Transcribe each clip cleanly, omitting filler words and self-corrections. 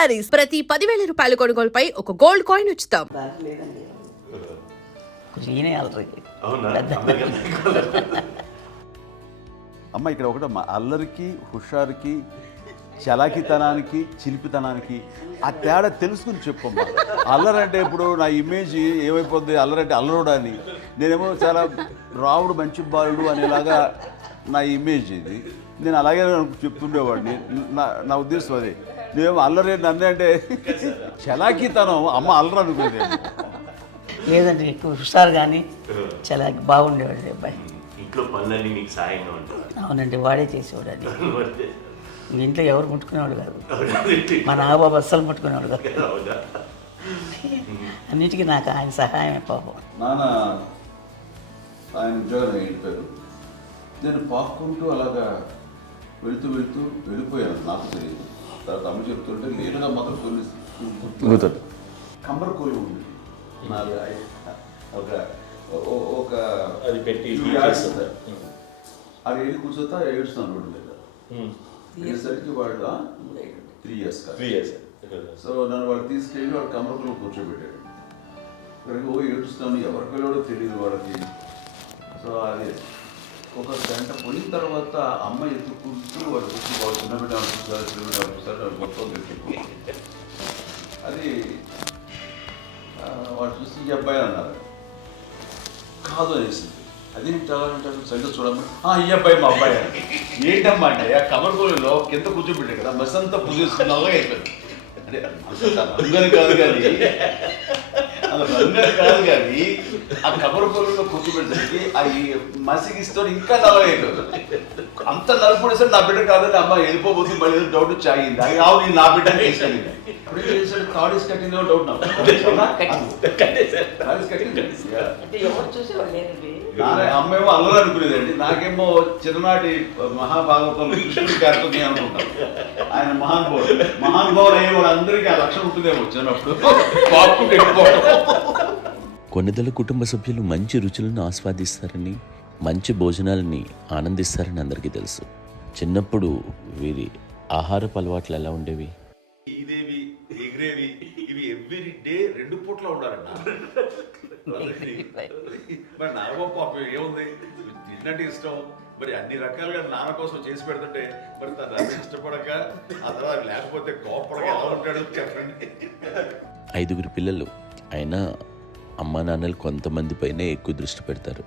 శారీస్ ప్రతి 10,000 రూపాయల కొనుగోలుపై ఒక గోల్డ్ కాయిన్ ఉచితం. అమ్మ ఇక్కడ ఒకటమ్మా, అల్లరికి హుషారుకి చలాకితనానికి చిలిపితనానికి ఆ తేడా తెలుసుకుని చెప్పమ్మా. అల్లరంటే ఇప్పుడు నా ఇమేజ్ ఏమైపోద్ది, అల్లరంటే అల్లరుడు అని, నేనేమో చాలా రావుడు మంచి బాలుడు అనేలాగా నా ఇమేజ్ ఇది. నేను అలాగే చెప్తుండేవాడిని. నా ఉద్దేశం అదే. నేనేమో అల్లరి నన్ను అంటే చలాకితనం, అమ్మ అల్లరు అనుకునేది. లేదంటే ఎక్కువ హుషారు కానీ చాలా బాగుండేవాడు అబ్బాయి. ఇంట్లో పనులన్నీ మీకు సాయంగా ఉంటాయి. అవునండి, వాడే చేసేవాడు. అది ఇంట్లో ఎవరు ముట్టుకునేవాడు కాదు, మా నాగబాబు అస్సలు ముట్టుకునేవాడు కాదు. అన్నిటికీ నాకు ఆయన సహాయమే పాపం. నాన్న ఆయన ఉద్యోగం వెళ్ళిపోయారు. నేను పాక్కుంటూ అలాగా వెళుతూ వెళ్ళిపోయాను, నాకు తెలియదు. తర్వాత అమ్మ చెప్తుంటే నేరుగా మాత్రం కొన్ని గుర్తు కంబర్ కోలు ఉంది నాది. ఒక అది పెట్టి అది వెళ్ళి కూర్చోతా ఏడుస్తున్నాను రోడ్డు మీద. ఏసరికి వాడు 3 years. సో నన్ను వాడు తీసుకెళ్ళి వాడు కమర్కులో కూర్చోబెట్టాడు. ఇక్కడికి ఏడుస్తాను, ఎవరికి వెళ్ళాడో తెలియదు వాళ్ళకి. సో అది ఒక గంట పోయిన తర్వాత అమ్మ ఎత్తుకుంటూ వాడు వచ్చి వాడు చిన్నబిడ్డ అనిపిస్తారు మొత్తం తెచ్చి అది వాడు చూసి ఈ అబ్బాయి అన్నారు. కాదు అనేసింది. అది సంగతి చూడమ్మా, ఈ అబ్బాయి మా అబ్బాయి అని. ఏంటమ్మా అంటే ఆ కమర్కోలో కింద కూర్చోబెట్టాడు కదా, బస్ అంతా పూజేసుకున్నాగా అయిపోయింది. అంటే రంగని కాదు కానీ ఆ కమర్కోలో కూర్చోబెట్టడానికి ఆ మసిగిస్తూ ఇంకా నల్లగా అయిపోయింది. అంత నలుపుడేసరి నా బిడ్డ కాదని అమ్మ వెళ్ళిపోబోతుంది. మళ్ళీ డౌట్ వచ్చి ఆగింది. అది ఆవు నేను నా బిడ్డని వేసుకెళ్ళింది. థర్డ్ ఇస్ కట్టింగ్ డౌట్ నాకు. అమ్మేమో అల్లరు అనుకునేదండి, నాకేమో చిన్ననాటి మహాభాగవతంలో కృష్ణుడి క్యారెక్టర్ నేను అనుకుంటాను. ఆయన మహానుభావులు అయ్యే వాళ్ళందరికీ ఆ లక్షణం ఉంటుందేమో వచ్చినప్పుడు. కొన్నిదల కుటుంబ సభ్యులు మంచి రుచులను ఆస్వాదిస్తారని, మంచి భోజనాలని ఆనందిస్తారని అందరికీ తెలుసు. చిన్నప్పుడు వీరి ఆహారపు అలవాట్లు ఎలా ఉండేవి? ఇదేవి ఎగిరేవి ఇవి ఎవ్రీ డే 2 పూట్ల ఉండాలంట. మరి నాగబాబు పాపం ఏముంది, తిన్నట్టు ఇష్టం. మరి అన్ని రకాలుగా నాన్న కోసం చేసి పెడుతుంటే మరి తను అది ఇష్టపడక ఆ తర్వాత లేకపోతే కోపడక ఎలా ఉంటాడు చెప్పండి. 5 పిల్లలు అయినా అమ్మా నాన్నలు కొంతమంది పైనే ఎక్కువ దృష్టి పెడతారు.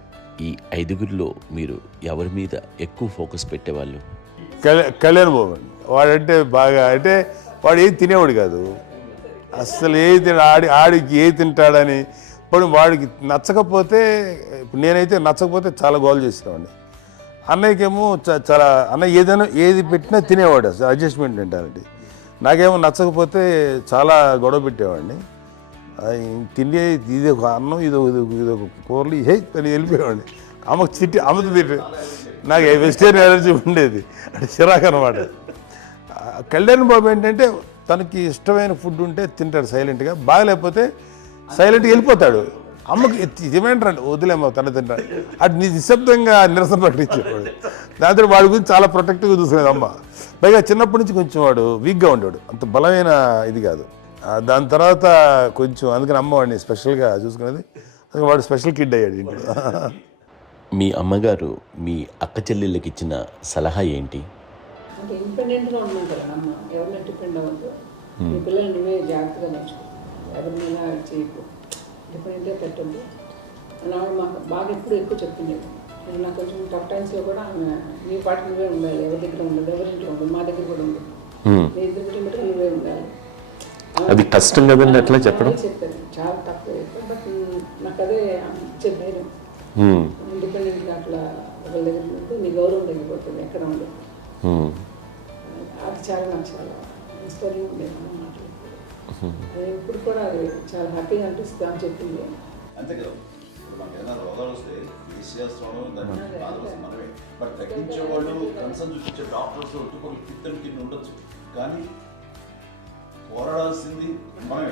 ఈ 5 మీరు ఎవరి మీద ఎక్కువ ఫోకస్ పెట్టేవాళ్ళు? కళ్యాణ్ బాబు వాడంటే బాగా, అంటే వాడు ఏది తినేవాడు కాదు అసలు. ఆడికి ఏది తింటాడని ఇప్పుడు వాడికి నచ్చకపోతే, ఇప్పుడు నేనైతే నచ్చకపోతే చాలా గోల్ చేసేవాడిని. అన్నయ్యకేమో చాలా అన్నయ్య ఏదైనా ఏది పెట్టినా తినేవాడు, అసలు అడ్జస్ట్మెంట్ మెంటాలిటీ. నాకేమో నచ్చకపోతే చాలా గొడవ పెట్టేవాడిని. తిండి ఇది ఒక అన్నం ఇదొక కూరలు అని వెళ్ళిపోయేవాడిని. అమ్మతో తిట్టి నాకు వెజిటేరియన్ ఎలర్జీ ఉండేది, అంటే చిరాకు అనమాట. కళ్యాణ్ బాబు ఏంటంటే తనకి ఇష్టమైన ఫుడ్ ఉంటే తింటాడు సైలెంట్గా, బాగలేకపోతే సైలెంట్గా వెళ్ళిపోతాడు. అమ్మకి ఏమంటారండి వదిలేమో తన తింటాడు, అటు నిశ్శబ్దంగా నిరసన ప్రకటించేవాడు. దాంతో వాడి గురించి చాలా ప్రొటెక్టివ్గా చూసుకునేది అమ్మ. పైగా చిన్నప్పటి నుంచి కొంచెం వాడు వీక్గా ఉండేవాడు, అంత బలమైన ఇది కాదు. దాని తర్వాత కొంచెం అందుకని అమ్మ వాడిని స్పెషల్గా చూసుకునేది. వాడు స్పెషల్ కిడ్ అయ్యాడు ఇంట్లో. మీ అమ్మగారు మీ అక్క చెల్లెళ్ళకి ఇచ్చిన సలహా ఏంటి? అంటే ఇండిపెండెంట్గా ఉండమంటారు అమ్మ, ఎవరిని డిపెండ్ అవ్వద్దు, మీ పిల్లలు నువ్వే జాగ్రత్తగా నేర్చుకో, ఎవరినైనా చేయకు, డిపెండెంట్గా పెట్టద్దు అని ఆవిడ మాకు బాగా ఎక్కువ చెప్తుండేది. నాకు కొంచెం టఫ్ టైమ్స్లో కూడా ఆమె నీ పాటు నువ్వే ఉండాలి, ఎవరి దగ్గర ఉండదు, ఎవరింట్లో ఉండదు, మా దగ్గర కూడా ఉండదు, నీ ఇద్దరు కుటుంబం నువ్వే ఉండాలి. అది కష్టం కదండి అట్లా చెప్పడం. చెప్పారు చాలా తక్కువ చెప్పారు, బట్ నాకు అదే ఇచ్చే ధైర్యం. ఇండిపెండెంట్గా అట్లా ఒకరి దగ్గర ఉంటే నీ గౌరవం తగ్గిపోతుంది, ఎక్కడ ఉండదు. అది చాలా నాకు చాలా ఇన్స్పైరింగ్ ఉండేది మాటలు. ఇప్పుడు కూడా అది చాలా హ్యాపీగా అనిపిస్తుంది అని చెప్పింది. అంతే కదా, మనకి ఏదైనా రోగాలు వస్తే చేసేస్తాం, దాన్ని బాధలు మనమే. బట్ తగ్గించేవాళ్ళు కన్సర్న్ చూపించే డాక్టర్స్ ఒట్టుకోలు కింద కింద ఉండొచ్చు, కానీ పోరాడాల్సింది మనమే.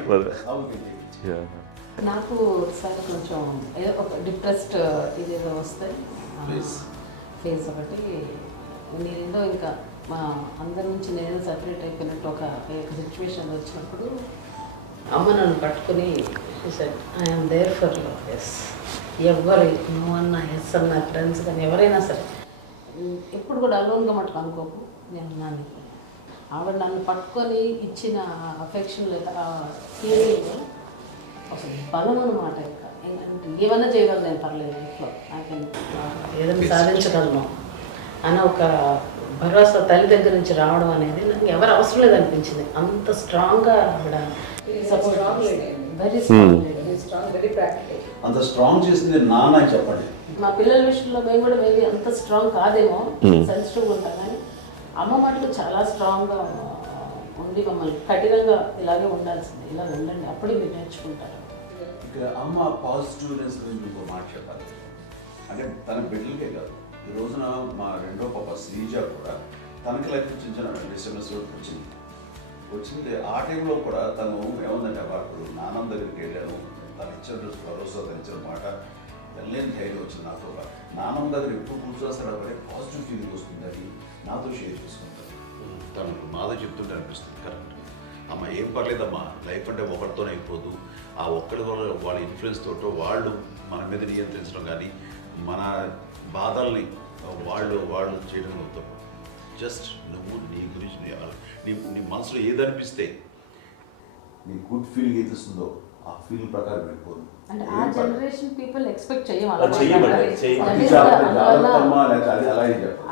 నాకు సార్ కొంచెం ఒక డిప్రెస్డ్ ఇదేదో వస్తాయి ఫేస్ ఒకటి, నేనేదో ఇంకా మా అందరి నుంచి నేను సపరేట్ అయిపోయినట్టు ఒక సిచ్యువేషన్ వచ్చినప్పుడు అమ్మ నన్ను పట్టుకుని I'm there for you. Yes, ఎవరు నువ్వు అన్నా ఎస్ అన్న ఫ్రెండ్స్ కానీ ఎవరైనా సరే ఎప్పుడు కూడా అలోన్గా మటుకు అనుకోకు, నేను ఉన్నాను. ఆవిడ నన్ను పట్టుకొని ఇచ్చిన అఫెక్షన్ లేదా ఫీలింగ్ అసలు బలం అన్నమాట. ఇంకా ఏమన్నా చేయగలను నేను, పర్లేదు లైఫ్లో నాకు ఏదైనా సాధించగలను అన్న ఒక భరోసా తల్లి దగ్గర నుంచి రావడం అనేది నాకు ఎవరు అవసరం లేదనిపించింది. అంత స్ట్రాంగ్గా ఆవిడ వెరీ స్ట్రాంగ్, వెరీ ప్రాక్టికల్. అంత స్ట్రాంగ్ చేసింది నాన్న చెప్పండి. మా పిల్లల విషయంలో మేము కూడా మేబీ అంత స్ట్రాంగ్ కాదేమో, సెన్సిటివ్గా ఉంటాం, కానీ అమ్మ మటుకు చాలా స్ట్రాంగ్గా ఉండి మమ్మల్ని కఠినంగా ఇలాగే ఉండాల్సింది, ఇలా ఉండండి అప్పుడే మీరు నేర్చుకుంటారు. ఇక్కడ అమ్మ పాజిటివ్నెస్ గురించి ఇంకో మాట చెప్పాలి. అంటే తన బిడ్డలకే కాదు, ఈ రోజున మా రెండో పాప శ్రీజ కూడా తనకి లైఫ్ చిన్న డిస్టర్బెన్స్ వచ్చింది. ఆ టైంలో కూడా తను ఏముందంటే అప్పుడు నాన్నమ్మ దగ్గరికి వెళ్ళాను, తను ఇచ్చిన భరోసా, తను ఇచ్చిన మాట వెళ్ళలేని ధైర్యం వచ్చింది నాతో. నాన్నమ్మ దగ్గర ఎప్పుడు కూర్చోస్తాడు అప్పుడే పాజిటివ్ ఫీలింగ్ వస్తుంది, అది నాతో షేర్ చేసుకుంటాను. తను నాతో చెప్తుంటే అనిపిస్తుంది కరెక్ట్, అమ్మ ఏం పర్లేదమ్మా, లైఫ్ అంటే ఒకరితోనే అయిపోదు, ఆ ఒక్కడి వల్ల వాళ్ళ ఇన్ఫ్లుయెన్స్ తోటో వాళ్ళు మన మీద నియంత్రించడం కానీ మన బాధల్ని వాళ్ళు చేయడం అవుతాం. జస్ట్ నువ్వు నీ గురించి నీ మనసులో ఏదనిపిస్తే నీ గుడ్ ఫీలింగ్ ఏదిస్తుందో ఆ ఫీలింగ్ ప్రకారం వెళ్ళిపోదు. అంటే ఆ జనరేషన్ పీపుల్ ఎక్స్పెక్ట్ చెయ్యమండి.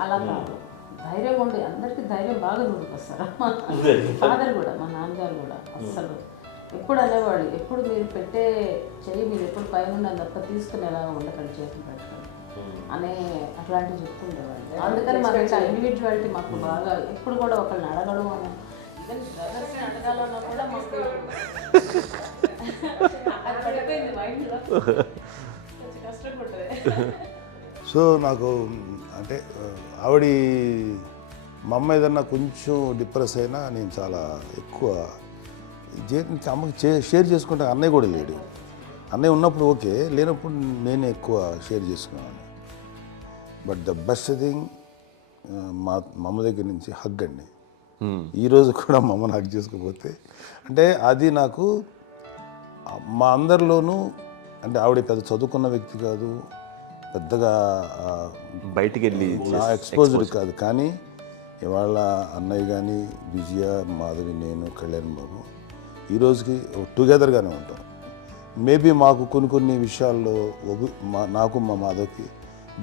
అలా కాదు, ధైర్యం ఉండి అందరికీ ధైర్యం బాగా నూరుకొస్తారు. ఫాదర్ కూడా, మా నాన్నగారు కూడా అస్సలు ఎప్పుడు అనేవాళ్ళు, ఎప్పుడు మీరు పెట్టే చెయ్యి మీరు ఎప్పుడు పైన తప్ప తీసుకుని ఎలా ఉండకండి, చేతులు పెట్టండి అనే అట్లాంటివి చెప్తుండేవాళ్ళు. అందుకని మాకు ఇండివిజువాలిటీ మాకు బాగా ఎప్పుడు కూడా ఒకళ్ళని అడగడం అని, ఈవెన్ బ్రదర్స్ని అడగాలన్నా కూడా మాకు అది పడిపోయింది మైండ్లో, కొంచెం కష్టంగా ఉంటుంది. సో నాకు అంటే ఆవిడ మా అమ్మ ఏదన్నా కొంచెం డిప్రెస్ అయినా నేను చాలా ఎక్కువ అమ్మకి షేర్ చేసుకుంటే అన్నయ్య కూడా లేడు. అన్నయ్య ఉన్నప్పుడు ఓకే, లేనప్పుడు నేనే ఎక్కువ షేర్ చేసుకున్నాను. బట్ ద బెస్ట్ థింగ్ మా అమ్మ దగ్గర నుంచి హగ్ అండి. ఈరోజు కూడా మా అమ్మని హగ్ చేసుకోకపోతే అంటే అది నాకు మా అందరిలోనూ, అంటే ఆవిడ పెద్ద చదువుకున్న వ్యక్తి కాదు, పెద్దగా బయటికి వెళ్ళి నా ఎక్స్పోజర్ కాదు, కానీ ఇవాళ అన్నయ్య కానీ విజయ, మాధవి, నేను, కళ్యాణ్ బాబు ఈ రోజుకి టుగెదర్గానే ఉంటాం. మేబీ మాకు కొన్ని విషయాల్లో నాకు మా మాధవ్కి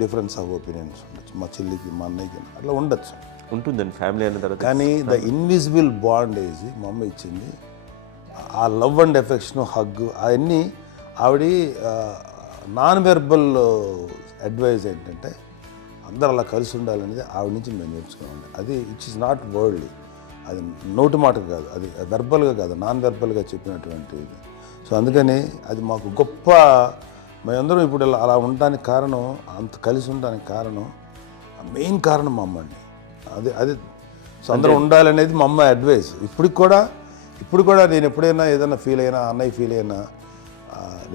డిఫరెన్స్ ఆఫ్ ఒపీనియన్స్ ఉండొచ్చు, మా చెల్లికి మా అన్నయ్యకి అట్లా ఉండొచ్చు, ఉంటుందండి ఫ్యామిలీ అన్న తర్వాత. కానీ ద ఇన్విజిబుల్ బాండేజ్ మా అమ్మ ఇచ్చింది, ఆ లవ్ అండ్ ఎఫెక్షన్, హగ్, అవన్నీ ఆవిడ నాన్ వెర్బల్ అడ్వైజ్ ఏంటంటే అందరూ అలా కలిసి ఉండాలనేది ఆవిడ నుంచి మేము నేర్చుకున్నామండి. అది ఇట్స్ ఇస్ నాట్ వర్డ్లీ, అది నోటి మాట కాదు, అది వెర్బల్గా కాదు, నాన్ వెర్బల్గా చెప్పినటువంటి ఇది. సో అందుకని అది మాకు గొప్ప, మేమందరం ఇప్పుడు అలా ఉండడానికి కారణం, అంత కలిసి ఉండడానికి కారణం, మెయిన్ కారణం మా అమ్మ అండి. అది సో అందరూ ఉండాలనేది మా అమ్మ అడ్వైస్. ఇప్పుడు కూడా నేను ఎప్పుడైనా ఏదైనా ఫీల్ అయినా, అన్నయ్య ఫీల్ అయినా,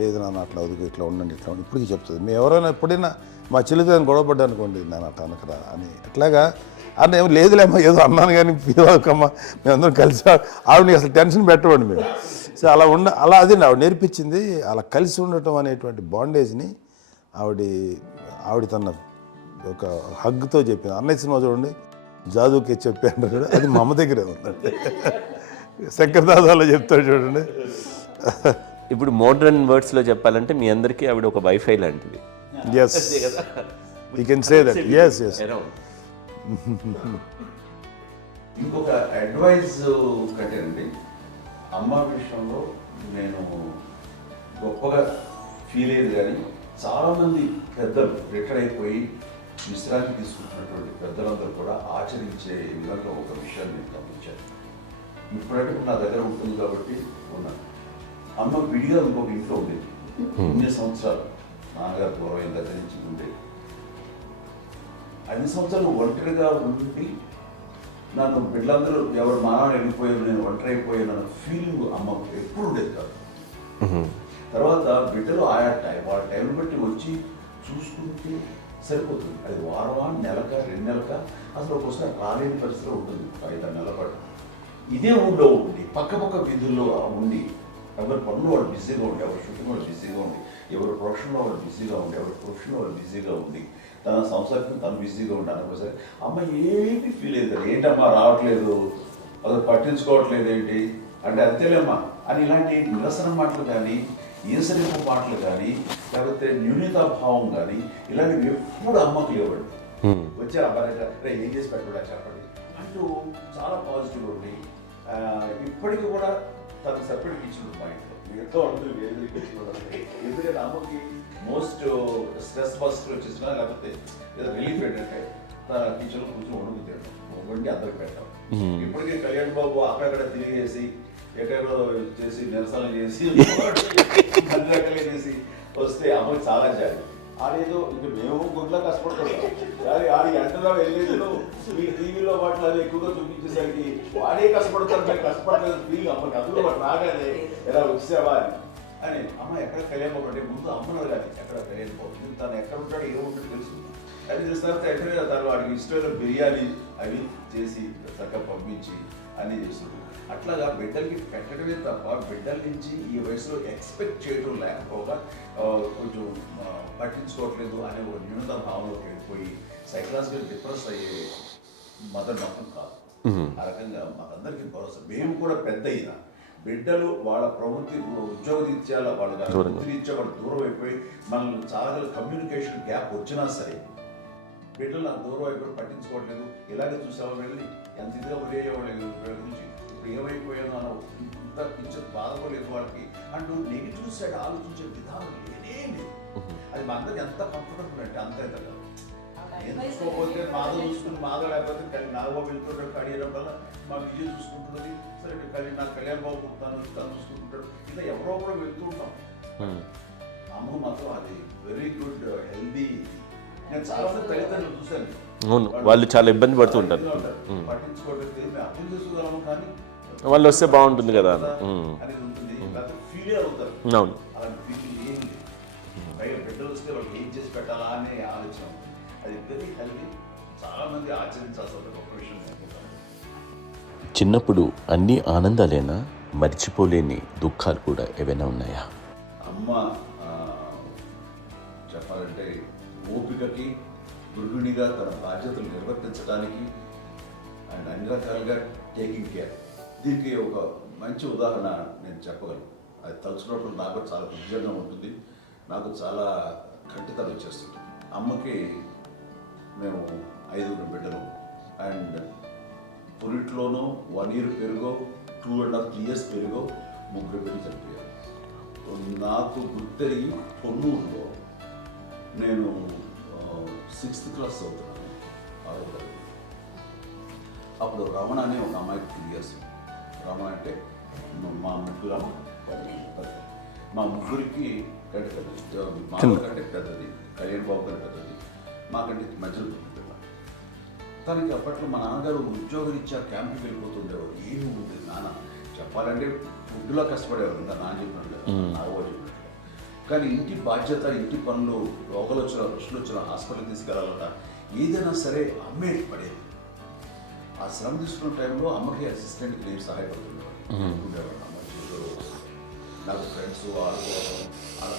లేదు నాన్న అట్లా వదుకు, ఇట్లా ఉండండి, ఇట్లా ఉండి ఇప్పటికీ చెప్తుంది. మేము ఎవరైనా ఎప్పుడైనా మా చెల్లితో గొడవపడ్డా అనుకోండి, నేను అట్లా అనకరా అని ఎట్లాగా అన్న ఏమో లేదులేమ్మా ఏదో అన్నాను కానీ ఫీల్ అవ్వకమ్మా, మేమందరం కలిసి ఆవిడని అసలు టెన్షన్ పెట్టమండి మేము. సో అలా అది ఆవిడ నేర్పించింది, అలా కలిసి ఉండటం అనేటువంటి బాండేజ్ని ఆవిడ తన ఒక హగ్తో చెప్పింది. అన్నయ్య సినిమా చూడండి, జాదూకే చెప్పాను కూడా, అది మా అమ్మ దగ్గరే ఉందండి. శంకర్ దాదాలో చెప్తాడు చూడండి. ఇప్పుడు మోడ్రన్ వర్డ్స్లో చెప్పాలంటే మీ అందరికీ ఆవిడ ఒక వైఫై లాంటిది. Yes, you can say that. Yes. ఇంకొక అడ్వైజ్ కట్టేనండి, అమ్మ విషయంలో నేను గొప్పగా ఫీల్ అయ్యేది, కానీ చాలామంది పెద్దలు రిటైర్ అయిపోయి విశ్రాంతి తీసుకుంటున్నటువంటి పెద్దలందరూ కూడా ఆచరించే విధంగా ఒక విషయాన్ని నేను గమనించాను. ఇప్పుడంటే నా దగ్గర ఉంటుంది కాబట్టి ఉన్నాను. అమ్మ విడిగా ఇంకొక ఇంట్లో ఉండేది, 9 సంవత్సరాలు నాన్నగారు పూర్వం దగ్గర నుంచి ఉండేది. 5 సంవత్సరాలు ఒంటరిగా ఉండి నన్ను బిడ్డలందరూ ఎవరు మానవుడు వెళ్ళిపోయారు, నేను ఒంటరి అయిపోయాను అన్న ఫీలింగ్ అమ్మకు ఎప్పుడు ఉండేది కాదు. తర్వాత బిడ్డలు వాళ్ళ టైంని బట్టి వచ్చి చూసుకుంటూ సరిపోతుంది. అది వారమా, నెలక, 2 నెలక, అసలు ఒక్కోసారి రాలేని పరిస్థితిలో ఉంటుంది 5-6 నెలల పాటు. ఇదే ఊళ్ళో ఉండి పక్క వీధుల్లో ఉండి ఎవరి పనులు వాళ్ళు బిజీగా ఉండి, ఎవరి షూటింగ్ వాళ్ళు బిజీగా ఉండి, ఎవరి ప్రొఫెషన్లో వాళ్ళు బిజీగా ఉండి, ఎవరి ప్రొఫెషన్లో వాళ్ళు బిజీగా ఉండి, తన సంసారం తను బిజీగా ఉంటాను. సరే అమ్మ ఏమీ ఫీల్ అయ్యేది కదా, ఏంటమ్మా రావట్లేదు, అసలు పట్టించుకోవట్లేదు ఏంటి అంటే, అంతేలేమ్మా అని ఇలాంటి నిరసన మాటలు కానీ, ఈసరింపు మాటలు కానీ, లేకపోతే న్యూనతాభావం కానీ ఇలాంటివి ఎప్పుడు అమ్మకు లేవండి. వచ్చారు అబ్బాయి ఏం చేసి పెట్టడా చెప్పండి అంటూ చాలా పాజిటివ్ ఉండి ఇప్పటికీ కూడా తను సపరేట్ ఇచ్చిండు మా ఇంట్లో. మిగతా వాళ్ళు వేరే ఇచ్చిండు. ఎందుకంటే అమ్మకి మోస్ట్ స్ట్రెస్ బస్టర్ వచ్చేసినా లేకపోతే ఏదో రిలీఫ్ ఏంటంటే తన కిచెన్లో కూర్చొని వండి అందరికి పెట్టాం. ఇప్పటికీ కళ్యాణ్ బాబు అక్కడక్కడ తిరిగేసి ఎక్కడో చేసి నిరసన చేసి అన్ని రకాలుగా చేసి వస్తే అమ్మకి చాలా జాలి. ఆడేదో ఇంక మేము గుడ్లా కష్టపడుతున్నాం కానీ ఆడి ఎంటలో వెళ్ళేదో మీ టీవీలో వాటిలో అది ఎక్కువగా చూపించేసరికి వాడే కష్టపడతారు, మేము కష్టపడలేదు ఫీల్ అమ్మకి. అందులో వాడు రాగానే ఎలా వచ్చావా అని అమ్మ ఎక్కడ కళ్యాణ్ బాబు అంటే ముందు అమ్మను అడగాలి ఎక్కడ కళ్యాణ్ బాబు, తను ఎక్కడ ఉంటాడో ఏముంటుందో తెలుసు. అది తెలిసిన తర్వాత ఎక్కడ తను వాడికి ఇష్టమైన బిర్యానీ అవి చేసి చక్కగా పంపించి అన్నీ చేస్తుంది. అట్లాగా బిడ్డలకి పెట్టడమే తప్ప బిడ్డల నుంచి ఈ వయసులో ఎక్స్పెక్ట్ చేయడం లేకపోగా కొంచెం పట్టించుకోవట్లేదు అనే ఒక న్యూనత భావంలోకి వెళ్ళిపోయి సైకలాజికల్ డిప్రెస్ అయ్యే మదర్ మాత్రం కాదు. ఆ రకంగా మాకందరికీ భరోసా. మేము కూడా పెద్ద అయినా బిడ్డలు వాళ్ళ ప్రవృత్తి ఉద్యోగరీత్యాల వాళ్ళ వృత్తిరీత్యా వాళ్ళు దూరం అయిపోయి మనల్ని చాలా కమ్యూనికేషన్ గ్యాప్ వచ్చినా సరే బిడ్డలు నాకు దూరం అయిపోయి పట్టించుకోవట్లేదు. ఇలాగే చూసేవాళ్ళు వెళ్ళి ఎంత ఇదిగా వదిలేయేవాళ్ళు గురించి ఇప్పుడు ఏమైపోయాను అని ఇంత కించెం బాధపడలేదు వాళ్ళకి అంటూ నెగిటివ్ సైడ్ ఆలోచించే విధానం లేనే. అది మా అందరికి ఎంత కంఫర్టబుల్ అంటే అంత ఇదిగా ఎందుకోకపోతే మాధవ చూసుకుని మాధవ లేకపోతే నాగబాబు వెళ్తుంటాడు కడియడం వల్ల మా విజయ్ చూసుకుంటున్నది. సరే నాకు కళ్యాణ్ బాబు తను చూసుకుంటాడు. ఇలా ఎవరో కూడా వెళ్తూ ఉంటాం. అమ్మ మాత్రం అది వెరీ గుడ్ హెల్దీ. నేను చాలా మంది తల్లిదండ్రులు చూశాను, అవును, వాళ్ళు చాలా ఇబ్బంది పడుతూ ఉంటారు. పట్టించుకోవట్లేదు, మేము అర్థం చేసుకోగలము కానీ వాళ్ళు వస్తే బాగుంటుంది కదా అనేది ఉంటుంది. ఫీల్ అవుతారు. అవును, అలాంటి ఫీలింగ్ ఏం లేదు. పైగా బిడ్డలు వస్తే వాళ్ళకి ఏం చేసి పెట్టాలా అనే ఆలోచన. అది వెరీ హెల్దీ. చాలా మంది ఆచరించాల్సిన గొప్ప విషయం. చిన్నప్పుడు అన్ని ఆనందాలేనా, మర్చిపోలేని దుఃఖాలు కూడా ఏవైనా ఉన్నాయా? అమ్మ చెప్పాలంటే ఓపికకి, గృహిణిగా తన బాధ్యతలు నిర్వర్తించడానికి అండ్ అన్ని రకాలుగా టేకింగ్ కేర్. దీనికి ఒక మంచి ఉదాహరణ నేను చెప్పగలను. అది తలుచుకున్నప్పుడు నాకు చాలా ఉద్యోగంగా ఉంటుంది, నాకు చాలా కంటితలు వచ్చేస్తుంది. అమ్మకి మేము 5 బిడ్డలు అండ్ పురిట్లోనూ 1 year పెరుగో 2.5 years పెరుగో 3 బిడ్డలు చనిపోయారు. నాకు గుర్తెరిగి పొన్నూరులో నేను 6th class చదువుతున్నాను. అప్పుడు రమణ అనే ఒక అమ్మాయికి 2 years. రమణ అంటే మా ముగ్గురికి కంటే పెద్దది, మా కంటే పెద్దది, కళ్యాణ్ బాబు కంటే పెద్దది, మాకంటే మధ్యలో పిల్ల. తనకి అప్పట్లో మా నాన్నగారు ఉద్యోగరీత్యా క్యాంప్కి వెళ్ళిపోతుండేవారు. ఏమి ఉంటుంది నాన్న చెప్పాలంటే ఫుడ్లో కష్టపడేవారు. ఇంకా నాన్న చెప్పినట్టు నాగబాబు చెప్పినట్టు. కానీ ఇంటి బాధ్యత, ఇంటి పనులు, రోగాలు వచ్చిన రుచులు వచ్చిన హాస్పిటల్కి తీసుకెళ్ళాలట ఏదైనా సరే అమ్మే పడేది. ఆ శ్రమ తీసుకున్న టైంలో అమ్మకి అసిస్టెంట్కి నేను సహాయపడుతుండేవాడు. అమ్మ నాకు ఫ్రెండ్స్ ఆడుకోవడం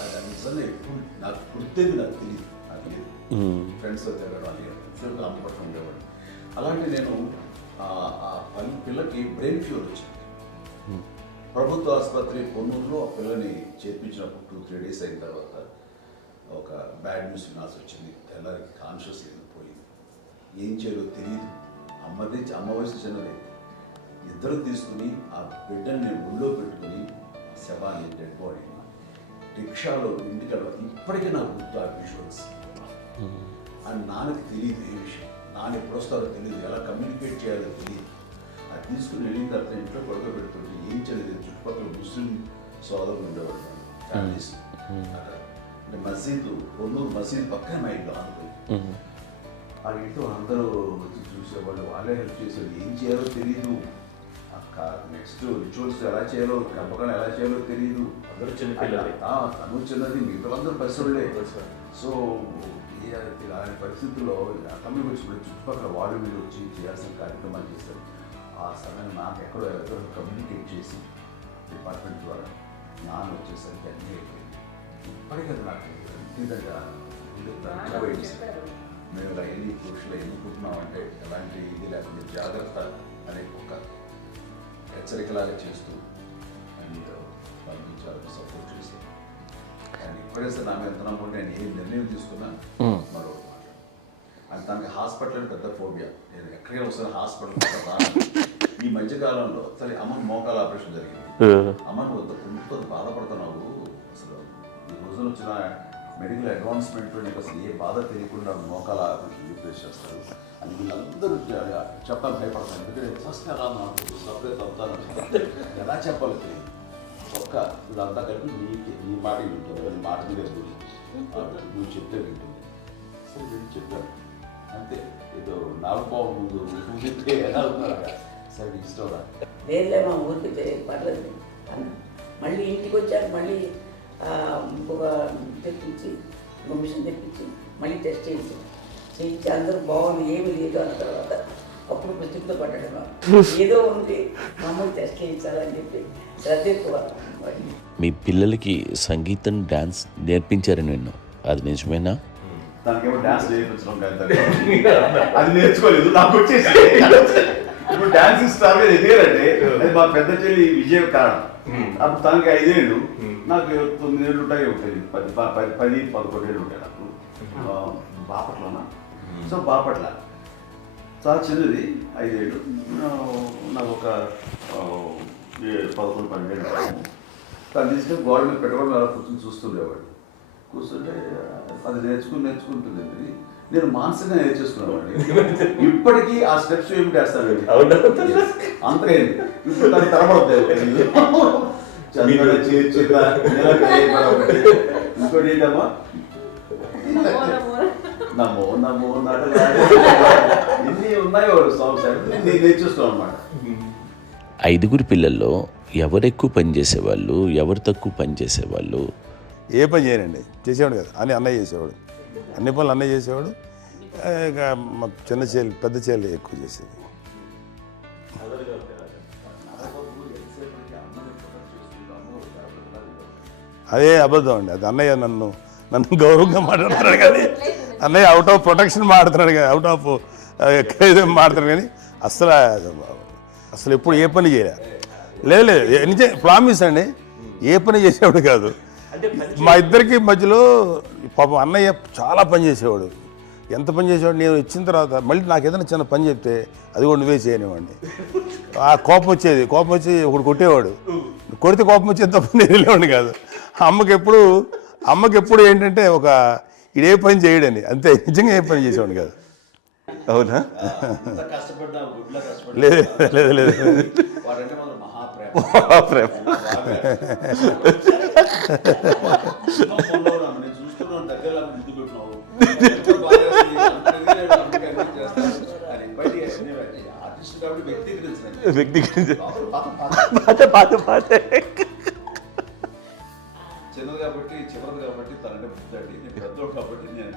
అది నిజంగా ఎప్పుడు నాకు గుర్తేది నాకు తెలియదు. నాకు లేదు ఫ్రెండ్స్తో తిరగడం అని అమ్మ పట్ల ఉండేవాడు. అలాంటి నేను ఆ పిల్లకి బ్రెయిన్ ఫ్యూర్ వచ్చింది. ప్రభుత్వ ఆసుపత్రి పొన్నూరులో ఆ పిల్లని చేర్పించినప్పుడు 2-3 days అయిన తర్వాత ఒక బ్యాడ్ న్యూస్ వినాల్సి వచ్చింది. తెల్లారికి కాన్షియస్ పోయింది. ఏం చేయాలో తెలియదు. అమ్మ వయసు చిన్నది. ఇద్దరు తీసుకుని ఆ బిడ్డని ఒళ్ళో పెట్టుకుని శవాన్ని, డెడ్ బాడీని రిక్షాలో ఇంటికి ఇప్పటికీ నాకు గుర్తు ఆ విజువల్స్. అని నాన్నకి తెలియదు ఏ విషయం, నాన్న ఎప్పుడు వస్తారో తెలియదు, ఎలా కమ్యూనికేట్ చేయాలో తెలియదు. అది తీసుకుని వెళ్ళిన తర్వాత ఇంట్లో పడుకోబెడుతుంటే ఏం చేయలేదు. చుట్టుపక్కల ముస్లిం సోదరులు ఉండేవాళ్ళు, ఫ్యామిలీస్. అక్కడ అంటే మసీదు, పొన్నూరు మసీదు పక్కన మా ఇంట్లో అనుకుంది. ఆ ఇంట్లో అందరూ వచ్చి చూసేవాళ్ళు, వాళ్ళే హెల్ప్ చేసేవాళ్ళు. ఏం చేయాలో తెలియదు నెక్స్ట్ రిచువల్స్ ఎలా చేయాలో, పెంపకం ఎలా చేయాలో తెలియదు. అందరూ చిన్నపిల్లలే. తను చిన్నది, మిగతాలందరూ పసివాళ్ళే. సో అలాంటి పరిస్థితుల్లో తమ్ముడు వచ్చినప్పుడు చుట్టుపక్కల వాళ్ళు మీరు వచ్చి చేయాల్సిన కార్యక్రమాలు చేశారు. ఆ సమయంలో నాకు ఎక్కడో కమ్యూనికేట్ చేసి డిపార్ట్మెంట్ ద్వారా నాన్న వచ్చేసరికి అన్నీ అయిపోయింది. ఇప్పటికీ నాకు ఇంటిదగ్గర మేము ఇలా ఎన్ని పురుషులు ఎన్నుకుంటున్నామంటే ఎలాంటి ఇది లేకుండా జాగ్రత్త అనే ఒక హెచ్చరికలాగా చేస్తూ అని పంపించాలని సపోర్ట్ చేసి కానీ ఇప్పుడైతే నా మీద ఎంత నమ్మకం నేను ఏ నిర్ణయం తీసుకున్నా మరో మాట అది తనకి హాస్పిటల్ అని పెద్ద ఫోబియా. నేను ఎక్కడికైనా వస్తాను హాస్పిటల్. ఈ మధ్యకాలంలో సరే అమ్మ మోకాల ఆపరేషన్ జరిగింది. అమ్మ నువ్వు కొంత బాధపడుతున్నావు, అసలు ఈ రోజున వచ్చిన మెడికల్ అడ్వాన్స్మెంట్లో నీకు అసలు ఏ బాధ తెలియకుండా మోకాల ఆపరేషన్ రీప్లేస్ చేస్తారు అని వీళ్ళందరూ చెప్పాలి భయపడతాను. ఎందుకంటే ఫస్ట్ ఎలా సపరేట్ అవుతాను ఎలా చెప్పాలి తెలియదు. ఒక్క వీళ్ళంతా కలిపి నీ మాట వింటుంది, వాళ్ళ మాట మీద నువ్వు చెప్తే వింటుంది. సరే నేను చెప్పాను అంతే. ఏదో నాలుగు పావు ముందు చెప్తే ఎలా అవుతున్నారా, సరే ఇష్టం రా లేదులే మా ఊరికి పర్లేదు అన్న. మళ్ళీ ఇంటికి వచ్చాక మళ్ళీ ఇంకొక తెప్పించి మిషన్ తెప్పించి మళ్ళీ టెస్ట్ చేయించి అందరూ బాగుంది ఏమి లేదు అన్న తర్వాత అప్పుడు పుస్తకంతో పట్టడం ఏదో ఉంది మామూలు టెస్ట్ చేయించాలని చెప్పి శ్రద్ధ ఎక్కువ. మీ పిల్లలకి సంగీతం డాన్స్ నేర్పించారని విన్నాం, అది నిజమేనా? దానికేమో డాన్స్ నేర్పించడం అది నేర్చుకోలేదు, నాకు వచ్చేసి ఇప్పుడు డాన్స్ స్టార్ ఎదిగారంటే అది మా పెద్ద చెల్లి విజయం కారణం. అప్పుడు తనకి 5 ఏళ్ళు, నాకు 9 ఏళ్ళు ఉంటాయి, ఉంటుంది 10-11 ఏళ్ళు ఉంటాయి నాకు. బాపట్లనా, సో బాపట్ల చాలా చిన్నది 5 ఏళ్ళు, నాకు ఒక 11-12 ఏళ్ళు. తను తీసుకొని గోడ మీద పెట్టుకోవడం అలా కూర్చొని చూస్తుండేవాడు. కూర్చుంటే అది నేర్చుకుంటుంది. నేను మానసికంగా నేర్చేసుకున్నామండి. ఇప్పటికీ ఆ స్టెప్స్ ఏమిటి వేస్తాను అంతగా ఇప్పుడు దాన్ని తరబడతాయి. ఇంకోటి ఏంటమ్మా నమో నమో ఎన్ని ఉన్నాయో సాంగ్స్ నేను నేర్చేస్తాను అనమాట. 5 పిల్లల్లో ఎవరు ఎక్కువ పని చేసేవాళ్ళు, ఎవరు తక్కువ పని చేసేవాళ్ళు? ఏ పని చేయనండి, చేసేవాడు కదా అని అన్నయ్య చేసేవాడు. అన్ని పనులు అన్నయ్య చేసేవాడు. ఇక మా చిన్న చెల్లి పెద్ద చెల్లి ఎక్కువ చేసేది. అదే అబద్ధం అండి, అది అన్నయ్య నన్ను గౌరవంగా మాట్లాడుతున్నాడు కానీ అన్నయ్య అవుట్ ఆఫ్ ప్రొటెక్షన్ మాట్లాడుతున్నాడు కానీ అవుట్ ఆఫ్ మాట్లాడుతున్నాడు కానీ అసలు ఎప్పుడు ఏ పని చేయలే. లేదు నిజం ప్రామిస్ అండి, ఏ పని చేసేవాడు కాదు. మా ఇద్దరికి మధ్యలో పాపం అన్నయ్య చాలా పని చేసేవాడు. ఎంత పని చేసేవాడు, నేను వచ్చిన తర్వాత మళ్ళీ నాకు ఏదైనా చిన్న పని చెప్తే అది కూడా నువ్వే చేయనివ్వండి. ఆ కోపం వచ్చేది, కోపం వచ్చి ఒకడు కొట్టేవాడు, కొడితే కోపం వచ్చేది తప్ప నేను వెళ్ళేవాడిని కాదు. అమ్మకి ఎప్పుడు ఏంటంటే ఒక ఇదే పని చేయడని, అంతే, నిజంగా ఏ పని చేసేవాడిని కాదు. అవునా? లేదు లేదు లేదు మహాప్రేమ. చిన్నది కాబట్టి చివరిది కాబట్టి తనంటే బుద్ధండి, నేను పెద్దోడు కాబట్టి నేను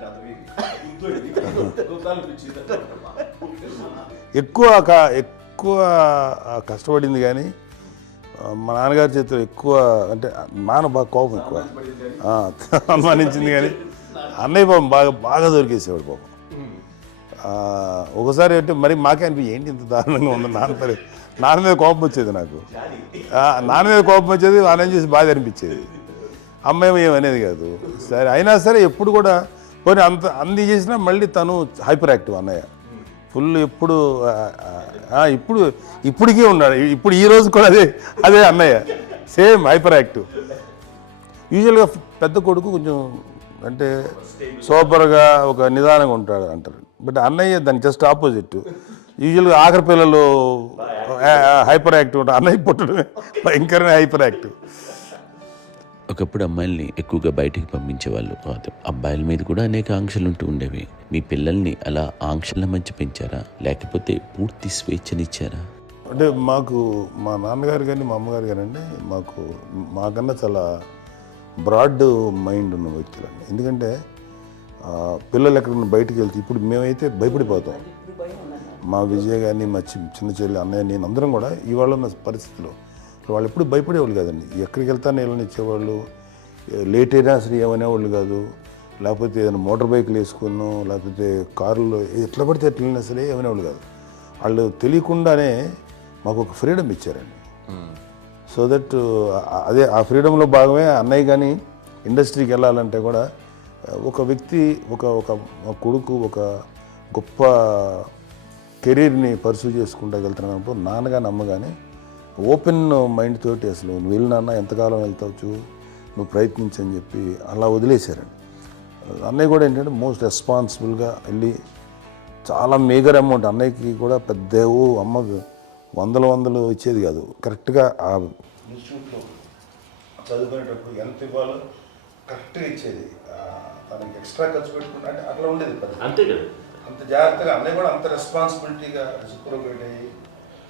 ఎక్కువ కష్టపడింది కానీ మా నాన్నగారి చేతిలో ఎక్కువ అంటే నాన్న బాగా కోపం ఎక్కువ అనుమానించింది కానీ అన్నయ్య పాపం బాగా దొరికేసేవాడు పాపం. ఒకసారి అంటే మరి మాకే అనిపి ఏంటి ఇంత దారుణంగా ఉంది నాన్న మీద కోపం వచ్చేది నాకు. నాన్న మీద కోపం వచ్చేది, ఆయన చేసి బాధ అనిపించేది. అమ్మాయి ఏమనేది కాదు. సరే అయినా సరే ఎప్పుడు కూడా పోనీ అన్ని చేసినా మళ్ళీ తను హైపర్ యాక్టివ్ అన్నయ్య ఫుల్. ఇప్పటికీ ఉన్నాడు, ఇప్పుడు ఈ రోజు కూడా అదే అన్నయ్య సేమ్ హైపర్ యాక్టివ్. యూజువల్గా పెద్ద కొడుకు కొంచెం అంటే సూపర్గా ఒక నిదానంగా ఉంటాడు అంటారు, బట్ అన్నయ్య దాని జస్ట్ ఆపోజిట్. యూజువల్గా ఆఖరి పిల్లలు హైపర్ యాక్టివ్ ఉంటారు, అన్నయ్య పుట్టడమే భయంకరమైన హైపర్ యాక్టివ్. ఒకప్పుడు అమ్మాయిల్ని ఎక్కువగా బయటికి పంపించేవాళ్ళు, అబ్బాయిల మీద కూడా అనేక ఆంక్షలు ఉంటూ ఉండేవి. మీ పిల్లల్ని అలా ఆంక్షల మధ్య పెంచారా, లేకపోతే పూర్తి స్వేచ్ఛనిచ్చారా? అంటే మాకు మా నాన్నగారు కానీ మా అమ్మగారు కానీ అండి మాకన్నా చాలా బ్రాడ్ మైండ్ ఉన్న వ్యక్తులండి. ఎందుకంటే పిల్లలు ఎక్కడన్నా బయటికి వెళ్తే ఇప్పుడు మేమైతే భయపడిపోతాం. మా విజయ్ కానీ మా చిన్న చెల్లి అన్నయ్య నేను అందరం కూడా ఇవాళ ఉన్న పరిస్థితిలో వాళ్ళు ఎప్పుడు భయపడేవాళ్ళు కాదండి. ఎక్కడికి వెళ్తాను వీళ్ళని ఇచ్చేవాళ్ళు, లేట్ అయినా అసలు ఏమనేవాళ్ళు కాదు. లేకపోతే ఏదైనా మోటార్ బైక్లు వేసుకున్నాం, లేకపోతే కారులో ఎట్లా పడితే ఎట్లా అసలు ఏమనేవాళ్ళు కాదు. వాళ్ళు తెలియకుండానే మాకు ఒక ఫ్రీడమ్ ఇచ్చారండి. సో దట్ అదే ఆ ఫ్రీడంలో భాగమే అన్నయ్య కానీ ఇండస్ట్రీకి వెళ్ళాలంటే కూడా ఒక వ్యక్తి ఒక కొడుకు ఒక గొప్ప కెరీర్ని పర్సూ చేసుకుంటూ వెళ్తున్నప్పుడు నాన్నగాని అమ్మగానే ఓపెన్ మైండ్ తోటి అసలు నువ్వు వెళ్ళినా ఎంతకాలం వెళ్తావచ్చు, నువ్వు ప్రయత్నించని చెప్పి అలా వదిలేశారండి. అన్నయ్య కూడా ఏంటంటే మోస్ట్ రెస్పాన్సిబుల్గా వెళ్ళి చాలా మేజర్ అమౌంట్ అన్నయ్యకి కూడా పెద్ద అమ్మకు వందలు ఇచ్చేది కాదు. కరెక్ట్గా ఆ ఇన్స్టిట్యూట్లో చదువుకునేటప్పుడు ఎంత ఇవ్వాలో కరెక్ట్గా ఇచ్చేది. తనకి ఎక్స్ట్రా ఖర్చు పెట్టుకుంటే అంటే అట్లా ఉండేది అంతే కదా. అంత జాగ్రత్తగా అన్నయ్య కూడా అంత రెస్పాన్సిబిలిటీగా రెసిప్రోకేట్ అయ్యి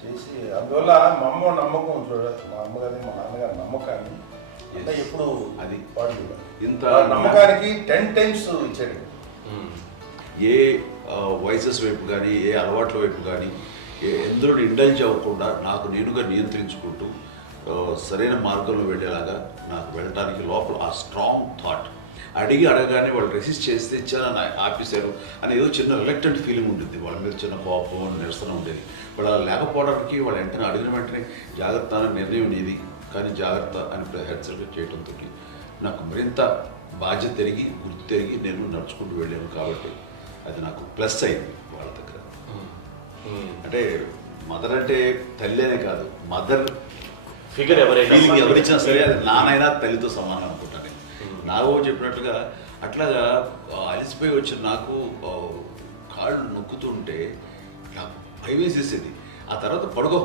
చేసి అందువల్ల మా అమ్మ నమ్మకం మా అమ్మగారి మా నాన్నగారి నమ్మకాన్ని అన్నయ్య ఎప్పుడు అది వాడు ఇంత నమ్మకానికి 10 times ఇచ్చాడు. ఏ వయసెస్ వైపు కానీ ఏ అలవాట్ల వైపు కానీ ఎందులో ఇండల్జ్ అవ్వకుండా నాకు నేనుగా నియంత్రించుకుంటూ సరైన మార్గంలో వెళ్ళేలాగా నాకు వెళ్ళడానికి లోపల ఆ స్ట్రాంగ్ థాట్ అడగానే వాళ్ళు రెసిస్ట్ చేస్తే ఇచ్చానని ఆపేశారు అని ఏదో చిన్న రిలక్టెంట్ ఫీలింగ్ ఉంటుంది. వాళ్ళ మీద చిన్న కోపం నిరసన ఉండేది. వాళ్ళు అలా లేకపోవడానికి వాళ్ళు అడిగిన వెంటనే జాగ్రత్త అనే నిర్ణయం నీది, కానీ జాగ్రత్త అని హెచ్చరిక చేయడంతో నాకు మరింత బాధ్యత తిరిగి గుర్తు తిరిగి నేను నడుచుకుంటూ వెళ్ళాను. కాబట్టి అది నాకు ప్లస్ అయింది వాళ్ళ దగ్గర. అంటే మదర్ అంటే తల్లి అనే కాదు, మదర్ ఫిగర్ ఫీలింగ్ ఎవరిచ్చినా సరే అది నానైనా తల్లితో సమానం అనుకుంటాను. నాకు చెప్పినట్లుగా అట్లాగా అలిసిపోయి వచ్చిన నాకు కాళ్ళు నొక్కుతుంటే నాకు భయం వేసేసేది. ఆ తర్వాత పడుకో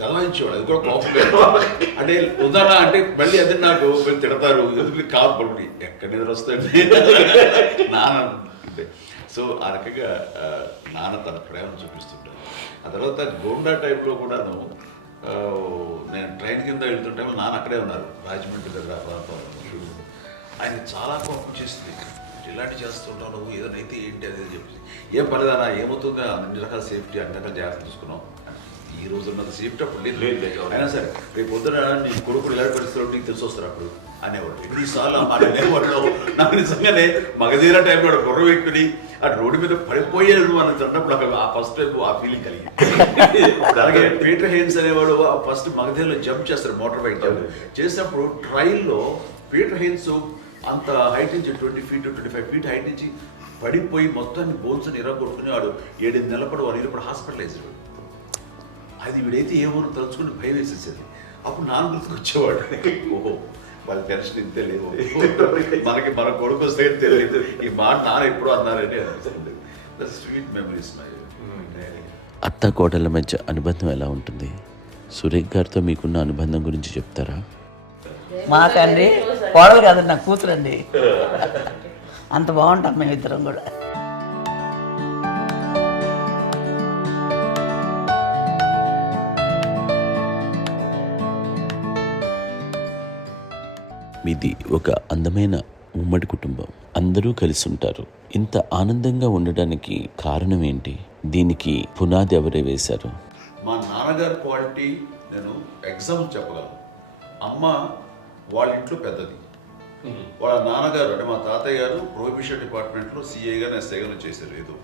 గలవాయించేవాడు, అది కూడా కోపం. అంటే ఉదాహరణ అంటే మళ్ళీ అది నాకు తిడతారు, ఎందుకు కాదు పడుకుని ఎక్కడ నిద్ర వస్తాయండి నాన్న. సో ఆ రకంగా నాన్న తన ప్రేమను చూపిస్తుంటాను. ఆ తర్వాత గోండా టైప్లో కూడాను నేను ట్రైన్ కింద వెళ్తుంటే నాన్న అక్కడే ఉన్నారు, రాజమండ్రి దగ్గర ప్రాంతంలో. ఆయన చాలా కోపం చేస్తుంది, ఇలాంటి చేస్తుంటావు నువ్వు, ఏదైనా అయితే ఏంటి అది చెప్పి ఏం పర్లేదన్నా ఏమవుతుందో అన్ని రకాల సేఫ్టీ అన్ని రకాల జాగ్రత్త చూసుకున్నాం. ఈ రోజు ఉన్నది సేఫ్టీ అప్పుడు లేదు. అయినా సరే రేపు పొద్దున నీ కొడుకులు ఇలాంటి పరిస్థితులు నీకు తెలిసి వస్తారు అప్పుడు అనేవాడు. ఎన్నిసార్లు ఆ మాట అనేవాళ్ళు. నాకు నిజంగానే మగధీర టైంలో గుర్ర వ్యక్తుని అటు రోడ్డు మీద పడిపోయేది అని అన్నప్పుడు అక్కడ ఆ ఫస్ట్ టైం ఆ ఫీలింగ్ కలిగింది. అలాగే పీటర్ హెయిన్స్ అనేవాడు ఫస్ట్ మగధీరలో జంప్ చేస్తారు, మోటార్ బైక్ జంప్ చేసినప్పుడు ట్రైల్లో పీటర్ హెయిన్స్ అంత హైట్ నుంచి 20 feet 25 feet హైట్ నుంచి పడిపోయి మొత్తాన్ని బోన్స్ ఇరగొట్టుకుని వాడు 7 నెలల పాటు వాడు ఇప్పుడు హాస్పిటలైజ్డ్. అది వీడైతే ఏమో తలుచుకుని భయం వేసేసేది. అప్పుడు నాన్న గుర్తుకు వచ్చేవాడు, ఓహో వాళ్ళ టెన్షన్ ఇంత తెలియదు, మనకి మన కొడుకు వస్తే తెలియదు ఈ మాట నాన్న ఎప్పుడు అన్నారని అనిపిస్తుంది. Sweet memories. అత్త కోడళ్ళ మధ్య అనుబంధం ఎలా ఉంటుంది? సురేఖ్ గారితో మీకున్న అనుబంధం గురించి చెప్తారా? మాకండి కోడలు కాదు, నా కూతురండి. అంత బాగుంటాం మేమిద్దరం కూడా. మీది ఒక అందమైన ఉమ్మడి కుటుంబం, అందరూ కలిసి ఉంటారు. ఇంత ఆనందంగా ఉండడానికి కారణం ఏంటి? దీనికి పునాది ఎవరే వేశారు? మా నాన్నగారి క్వాలిటీ నేను ఎగ్జాంపుల్ చెప్పగలను. అమ్మ వాళ్ళ ఇంట్లో పెద్దది, వాళ్ళ నాన్నగారు అంటే మా తాతయ్య గారు ప్రొహిబిషన్ డిపార్ట్మెంట్లో సిఐగా ఎస్ఐగా చేశారు. ఏదో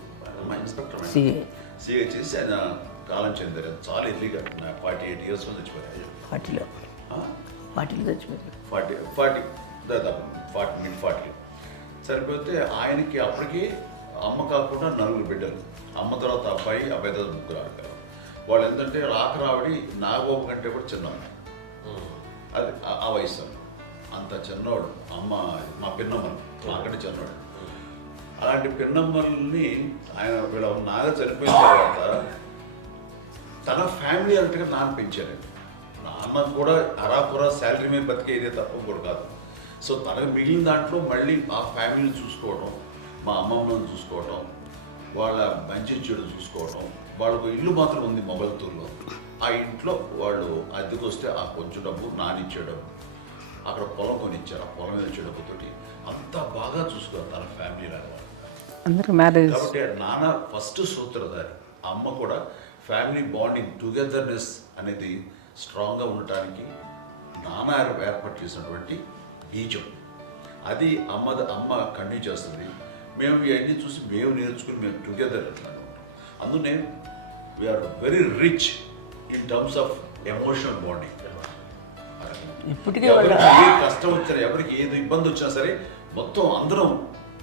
మా ఇన్స్పెక్టర్ సిఐ చేసి ఆయన కాలం చెందారు. చాలా ఎర్లీగా 48 years చచ్చిపోయారు. 40 చచ్చిపోయారు. 40 దాదాపు 40 సరిపోతే ఆయనకి అప్పటికి అమ్మ కాకుండా 4 బిడ్డలు. అమ్మ తర్వాత అబ్బాయి తర్వాత 3 ఆడతారు. వాళ్ళు ఏంటంటే రాకరావడి నాగోబు కంటే కూడా చిన్నవాడు. అది ఆ వయసు అంత చిన్నవాడు. అమ్మ మా పిన్నమ్మని నాకంటే చిన్నవాడు. అలాంటి పిన్నమ్మల్ని ఆయన వీళ్ళ నాగ చనిపోయిన తర్వాత తన ఫ్యామిలీ అన్నట్టుగా నాన్న పెంచారు. నాన్న కూడా అరాపురా శాలరీ మీద బతికేదే తప్ప కూడా కాదు. సో తనకు మిగిలిన దాంట్లో మళ్ళీ ఆ ఫ్యామిలీని చూసుకోవడం, మా అమ్మమ్మని చూసుకోవడం, వాళ్ళ మంచి చెడు చూసుకోవడం. వాళ్ళకు ఇల్లు మాత్రం ఉంది మొగల్తూరులో. ఆ ఇంట్లో వాళ్ళు అద్దెకు వస్తే ఆ కొంచెం డబ్బు నానిచ్చేయడం, అక్కడ పొలం కొనిచ్చారు, ఆ పొలం మీద వచ్చే డబ్బుతోటి అంతా బాగా చూసుకోవాలి తన ఫ్యామిలీ లాగా. అందరూ మ్యారేజ్ కాబట్టి నాన్న ఫస్ట్ సూత్రధారి, అమ్మ కూడా ఫ్యామిలీ బాండింగ్ టుగెదర్నెస్ అనేది స్ట్రాంగ్గా ఉండటానికి నాన్న ఏర్పాటు చేసినటువంటి బీజం. అది అమ్మ కంటిన్యూ చేస్తుంది. మేము ఇవన్నీ చూసి మేము నేర్చుకుని మేము టుగెదర్ అట్లాగా ఉంటాం. అందునే we are very rich in terms of emotional bonding. ఇప్పటికే ఎవరికి ఏ కష్టం వచ్చినా, ఎవరికి ఏది ఇబ్బంది వచ్చినా సరే మొత్తం అందరం